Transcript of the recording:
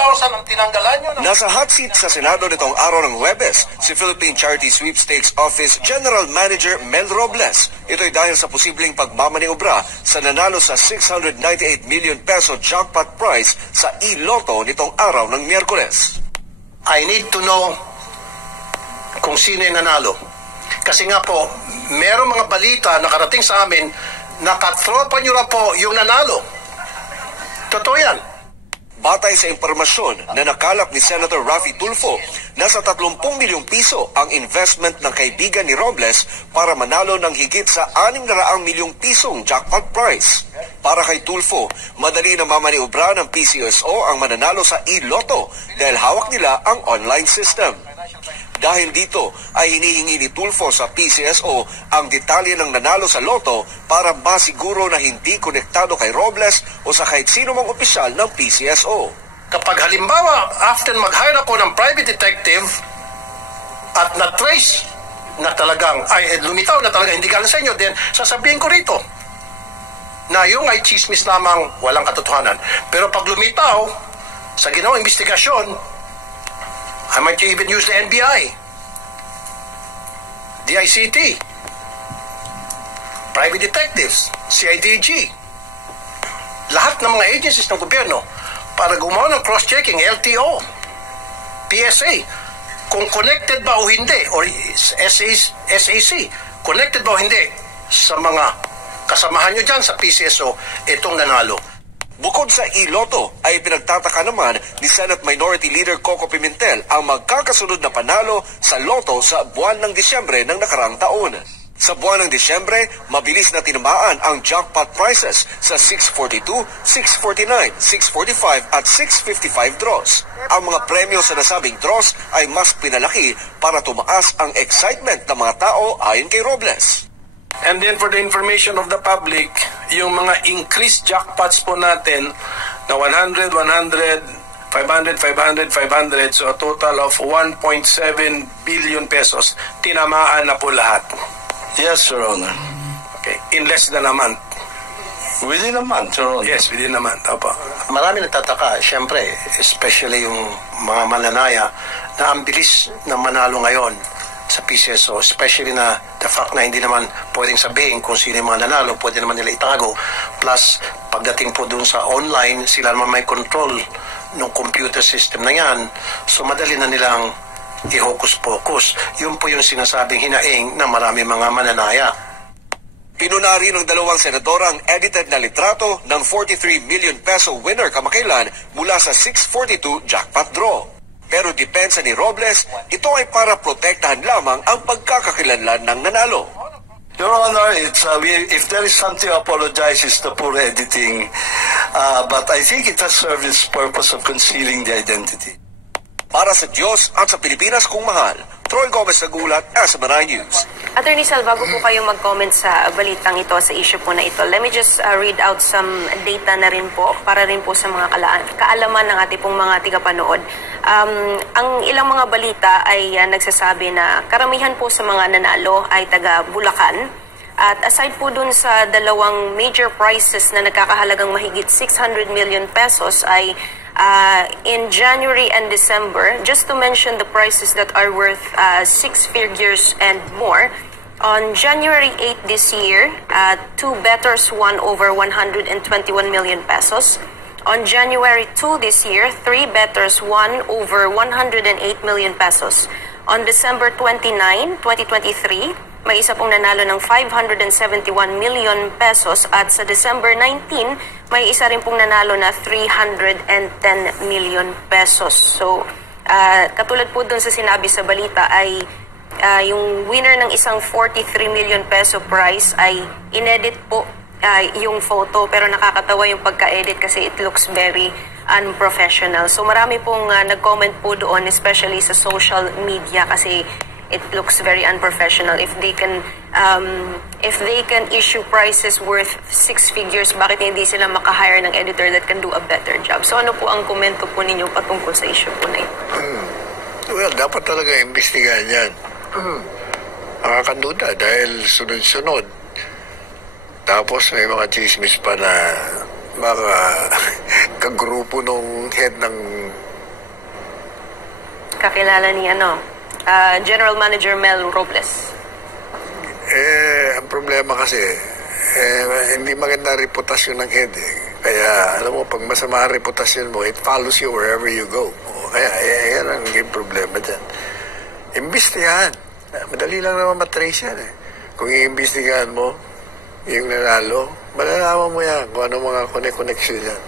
2,000 ang tinanggalan nyo. Nasa hot seat sa Senado nitong araw ng Huwebes, si Philippine Charity Sweepstakes Office General Manager Mel Robles. Ito'y dahil sa posibleng pagmamaniobra sa nanalo sa 698 million peso jackpot prize sa e-lotto nitong araw ng Miyerkules. I need to know kung sino yung nanalo. Kasi nga po, merong mga balita nakarating sa amin na katropa nyo na po yung nanalo. Totoo yan. Batay sa impormasyon na nakalap ni Senator Raffy Tulfo, nasa 30 milyong piso ang investment ng kaibigan ni Robles para manalo ng higit sa 600 milyong pisong jackpot prize. Para kay Tulfo, madali na mamaniobra ng PCSO ang mananalo sa e-lotto dahil hawak nila ang online system. Dahil dito ay hinihingi ni Tulfo sa PCSO ang detalye ng nanalo sa loto para masiguro na hindi konektado kay Robles o sa kahit sino mang opisyal ng PCSO. Kapag halimbawa, after mag-hire ako ng private detective at na-trace na talagang, lumitaw na talaga hindi galing sa inyo, then sasabihin ko rito na yung ay chismis lamang walang katotohanan. Pero pag lumitaw sa ginawang investigasyon, I might even use the NBI, DICT, private detectives, CIDG, lahat ng mga agencies ng gobyerno para gumawa ng cross-checking, LTO, PSA, kung connected ba o hindi, or SAC, connected ba o hindi sa mga kasamahan nyo dyan sa PCSO, itong nanalo. Bukod sa e-lotto, ay pinagtataka naman ni Senate Minority Leader Coco Pimentel ang magkakasunod na panalo sa loto sa buwan ng Disyembre ng nakaraang taon. Sa buwan ng Disyembre, mabilis na tinamaan ang jackpot prizes sa 642, 649, 645 at 655 draws. Ang mga premyo sa nasabing draws ay mas pinalaki para tumaas ang excitement ng mga tao ayon kay Robles. And then for the information of the public, yung mga increased jackpots po natin na 100, 100, 500, 500, 500, so a total of 1.7 billion pesos, tinamaan na po lahat. Yes, Your Honor. Okay, in less than a month. Within a month, Your Honor. Yes, within a month. Opo. Marami nagtataka, siyempre, especially yung mga mananaya, na ang bilis na manalo ngayon sa PCSO, especially na the fact na hindi naman pwedeng sabihin kung sino yung mga nanalo, pwede naman nila itago. Plus, pagdating po dun sa online, sila naman may control ng computer system na yan. So, madali na nilang i-hocus-pocus. Yun po yung sinasabing hinaing na marami mga mananaya. Pinunari ng dalawang senador ang edited na litrato ng 43 million peso winner kamakailan mula sa 642 jackpot draw. Pero depensa ni Robles, ito ay para protektahan lamang ang pagkakakilanlan ng nanalo. Your Honor, if there is something to apologize, it's the poor editing. But I think it has served its purpose of concealing the identity. Para sa Diyos at sa Pilipinas kung mahal, Troy Gomez nagulat, SMNI News. Attorney Sal, bago po kayo mag-comment sa balitang ito, sa issue po na ito, let me just read out some data na rin po, para rin po sa mga kaalaman ng ating pong mga tigapanood. Ang ilang mga balita ay nagsasabi na karamihan po sa mga nanalo ay taga Bulacan. At aside po dun sa dalawang major prizes na nagkakahalagang mahigit 600 million pesos ay in January and December, just to mention the prices that are worth 6 figures and more, on January 8 this year, 2 bettors won over 121 million pesos. On January 2 this year, 3 bettors won over 108 million pesos. On December 29, 2023, may isa pong nanalo ng 571 million pesos at sa December 19, may isa rin pong nanalo na 310 million pesos. So, katulad po dun sa sinabi sa balita ay yung winner ng isang 43 million peso prize ay inedit po yung photo pero nakakatawa yung pagka-edit kasi it looks very unprofessional. So marami pong nag-comment po doon, especially sa social media kasi it looks very unprofessional. If they can issue prices worth 6 figures, bakit hindi sila maka-hire ng editor that can do a better job? So ano po ang komento po ninyo patungkol sa issue po na ito? Well, dapat talaga imbestigahan yan. Makakanduda dahil sunod-sunod. Tapos may mga chismis pa na baka kagrupo nung head ng kakilala ni General Manager Mel Robles? Ang problema kasi, hindi maganda reputasyon ng head. Kaya, alam mo, pag masama ang reputasyon mo, it follows you wherever you go. Kaya, yan ang naging problema dyan. Imbestigahan. Madali lang naman matrace yan eh. Kung iimbestigahan mo, yung nanalo, malalaman mo yan kung ano mga connection yan.